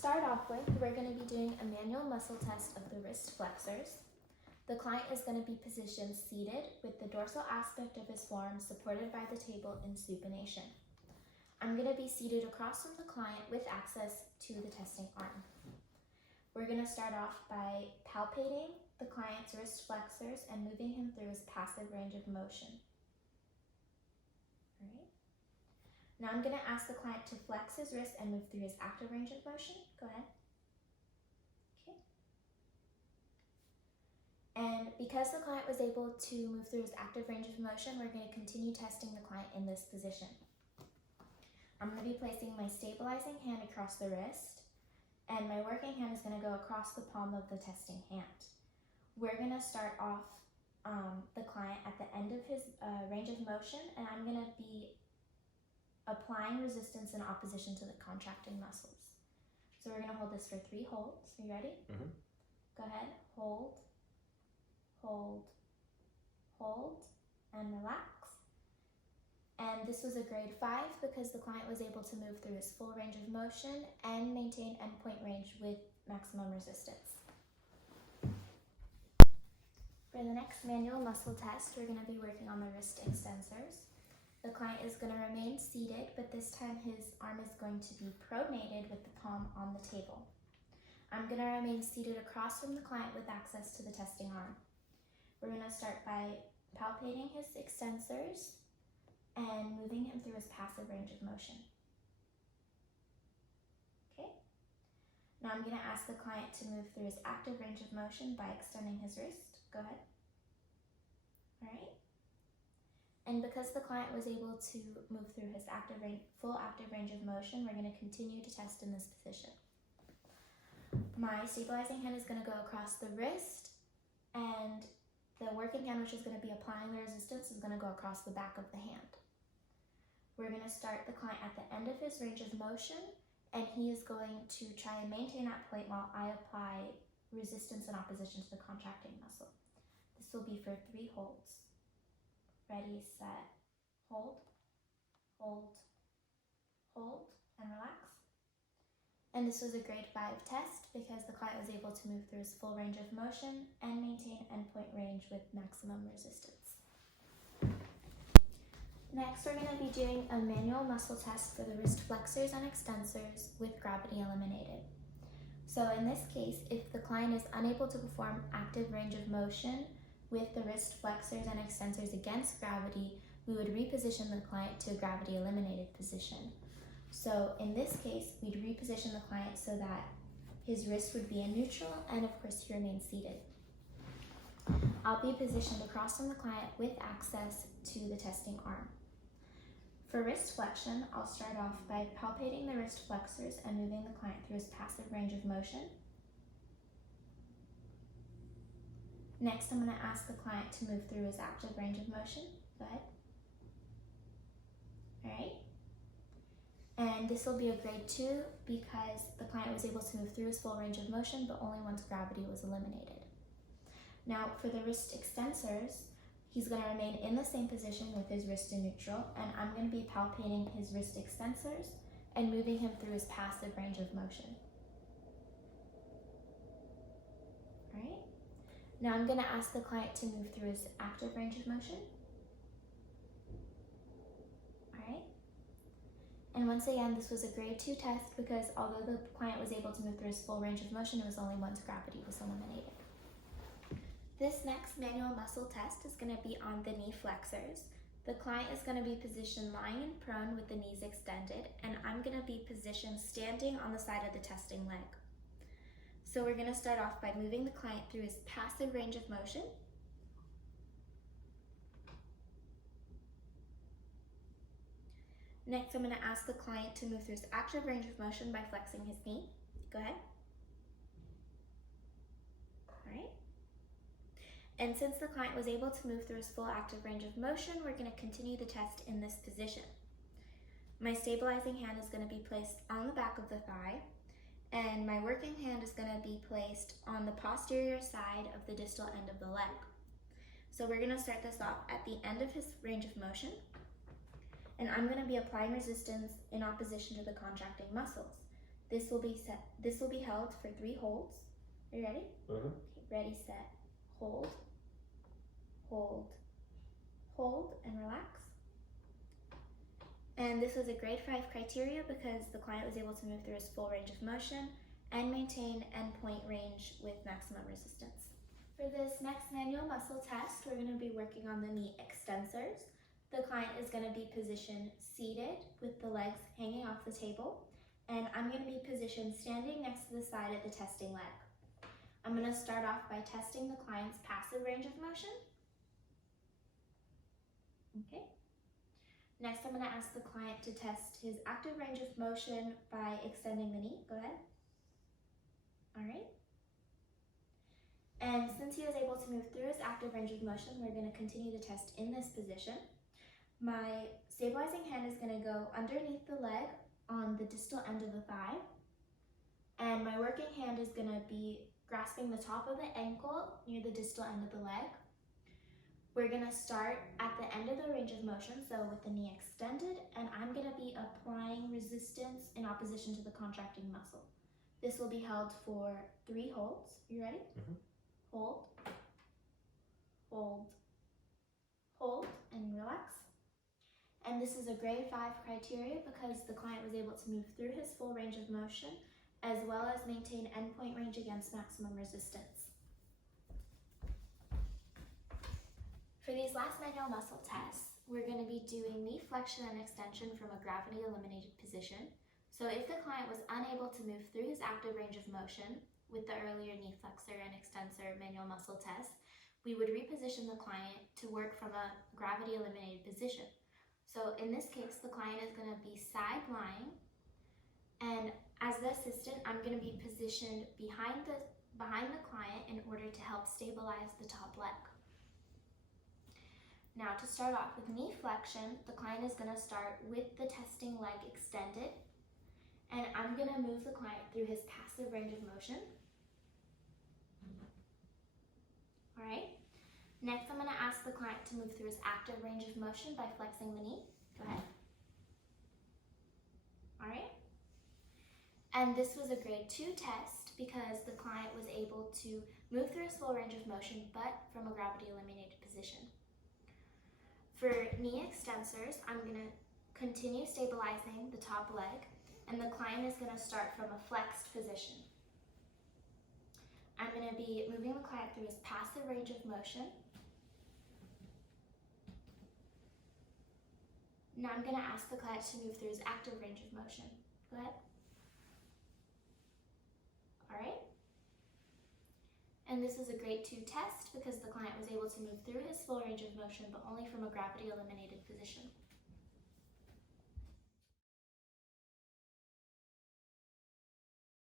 start off with, we're going to be doing a manual muscle test of the wrist flexors. The client is going to be positioned seated with the dorsal aspect of his forearm supported by the table in supination. I'm going to be seated across from the client with access to the testing arm. We're going to start off by palpating the client's wrist flexors and moving him through his passive range of motion. All right. Now I'm going to ask the client to flex his wrist and move through his active range of motion. Go ahead. Okay. And because the client was able to move through his active range of motion, we're going to continue testing the client in this position. I'm going to be placing my stabilizing hand across the wrist, and my working hand is going to go across the palm of the testing hand. We're going to start off the client at the end of his range of motion, and I'm going to be applying resistance in opposition to the contracting muscles. So we're going to hold this for 3 holds. Are you ready? Mm-hmm. Go ahead. Hold, hold, hold, and relax. And this was a grade 5 because the client was able to move through his full range of motion and maintain endpoint range with maximum resistance. For the next manual muscle test, we're going to be working on the wrist extensors. The client is going to remain seated, but this time his arm is going to be pronated with the palm on the table. I'm going to remain seated across from the client with access to the testing arm. We're going to start by palpating his extensors and moving him through his passive range of motion. Okay. Now I'm going to ask the client to move through his active range of motion by extending his wrist. Go ahead. All right. And because the client was able to move through his full active range of motion, we're going to continue to test in this position. My stabilizing hand is going to go across the wrist, and the working hand, which is going to be applying the resistance, is going to go across the back of the hand. We're going to start the client at the end of his range of motion, and he is going to try and maintain that point while I apply resistance in opposition to the contracting muscle. This will be for 3 holds. Ready, set, hold, hold, hold, and relax. And this was a grade 5 test because the client was able to move through his full range of motion and maintain endpoint range with maximum resistance. Next, we're going to be doing a manual muscle test for the wrist flexors and extensors with gravity eliminated. So in this case, if the client is unable to perform active range of motion with the wrist flexors and extensors against gravity, we would reposition the client to a gravity eliminated position. So in this case, we'd reposition the client so that his wrist would be in neutral and of course he remains seated. I'll be positioned across from the client with access to the testing arm. For wrist flexion, I'll start off by palpating the wrist flexors and moving the client through his passive range of motion. Next, I'm going to ask the client to move through his active range of motion. Go ahead. All right. And this will be a grade 2 because the client was able to move through his full range of motion, but only once gravity was eliminated. Now, for the wrist extensors, he's going to remain in the same position with his wrist in neutral, and I'm going to be palpating his wrist extensors and moving him through his passive range of motion. All right. Now I'm going to ask the client to move through his active range of motion. All right. And once again, this was a grade 2 test because although the client was able to move through his full range of motion, it was only once gravity was eliminated. This next manual muscle test is going to be on the knee flexors. The client is going to be positioned lying prone with the knees extended, and I'm going to be positioned standing on the side of the testing leg. So we're going to start off by moving the client through his passive range of motion. Next, I'm going to ask the client to move through his active range of motion by flexing his knee. Go ahead. All right. And since the client was able to move through his full active range of motion, we're going to continue the test in this position. My stabilizing hand is going to be placed on the back of the thigh, and my working hand is going to be placed on the posterior side of the distal end of the leg. So we're going to start this off at the end of his range of motion, and I'm going to be applying resistance in opposition to the contracting muscles. This will be held for 3 holds. Are you ready? Mm-hmm. Okay, ready, set, hold, hold, hold, and relax. And this was a grade 5 criteria because the client was able to move through his full range of motion and maintain endpoint range with maximum resistance. For this next manual muscle test, we're going to be working on the knee extensors. The client is going to be positioned seated with the legs hanging off the table, and I'm going to be positioned standing next to the side of the testing leg. I'm going to start off by testing the client's passive range of motion. Okay. Next, I'm going to ask the client to test his active range of motion by extending the knee. Go ahead. All right. And since he was able to move through his active range of motion, we're going to continue the test in this position. My stabilizing hand is going to go underneath the leg on the distal end of the thigh. And my working hand is going to be grasping the top of the ankle near the distal end of the leg. We're going to start at the end of the range of motion, so with the knee extended, and I'm going to be applying resistance in opposition to the contracting muscle. This will be held for 3 holds. You ready? Mm-hmm. Hold, hold, hold, and relax. And this is a grade 5 criteria because the client was able to move through his full range of motion as well as maintain endpoint range against maximum resistance. For these last manual muscle tests, we're going to be doing knee flexion and extension from a gravity eliminated position. So if the client was unable to move through his active range of motion with the earlier knee flexor and extensor manual muscle test, we would reposition the client to work from a gravity eliminated position. So in this case, the client is going to be side lying, and as the assistant, I'm going to be positioned behind the client in order to help stabilize the top leg. Now, to start off with knee flexion, the client is going to start with the testing leg extended, and I'm going to move the client through his passive range of motion. All right. Next, I'm going to ask the client to move through his active range of motion by flexing the knee. Go ahead. All right. And this was a grade 2 test because the client was able to move through his full range of motion, but from a gravity eliminated position. For knee extensors, I'm going to continue stabilizing the top leg, and the client is going to start from a flexed position. I'm going to be moving the client through his passive range of motion. Now I'm going to ask the client to move through his active range of motion. Go ahead. All right. And this is a grade 2 test because the client was able to move through his full range of motion, but only from a gravity eliminated position.